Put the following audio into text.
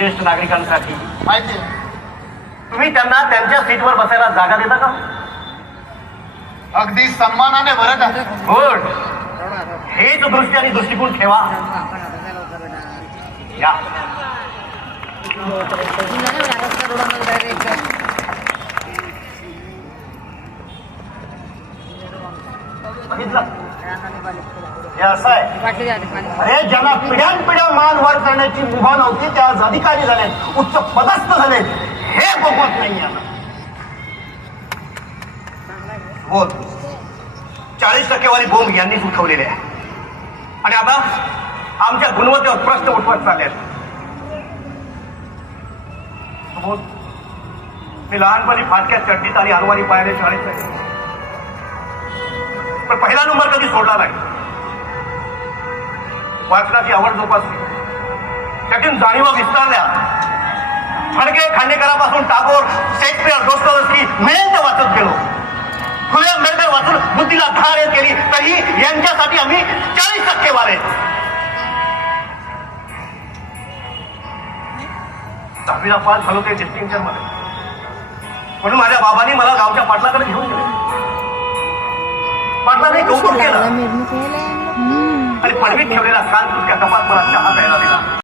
ज्येष्ठ नागरिकांसाठी माहिती तुम्ही त्यांना त्यांच्या सीटवर बसायला जागा देता का? अगदी सन्मानाने भरत आहे. गुड. हेच दृष्टी आणि दृष्टिकोन ठेवा. या बघितलं हे असं आहे. अरे ज्यांना पिढ्यानपिढ्या मान वर करण्याची मुभा नव्हती त्या आज अधिकारी झालेत, उच्च पदस्थ झालेत. हे बघवत नाही आता. बोल 40% बोंब यांनीच उठवलेले आहे आणि आता आमच्या गुणवत्तेवर प्रश्न उठवत चालले. बोल. मी लहानपणी फाटक्या चड्डीत आणि अनवाणी पायाने शाळेत जायचो, पण पहिला नंबर कधी सोडला नाही. वाचनाची आवड जोपासली, त्यातून जाणीवा विस्तारल्या. फडके खांडेकरापासून टागोर, शेक्सपियर, दोस्तोव्स्की मिळेल ते वाचत गेलो. फुले आंबेडकर वाचून बुद्धीला धार येत गेली, तरी यांच्यासाठी आम्ही 40% वाले. 10वीला पास झालो ते डिस्टिंक्शन मध्ये, म्हणून माझ्या बाबांनी मला गावच्या पाटलाकडे घेऊन गेले. पाटलाने कौतुक केलं आणि पडवीत ठेवलेला कान तुझ्या कपात मला चहा प्यायला दिला.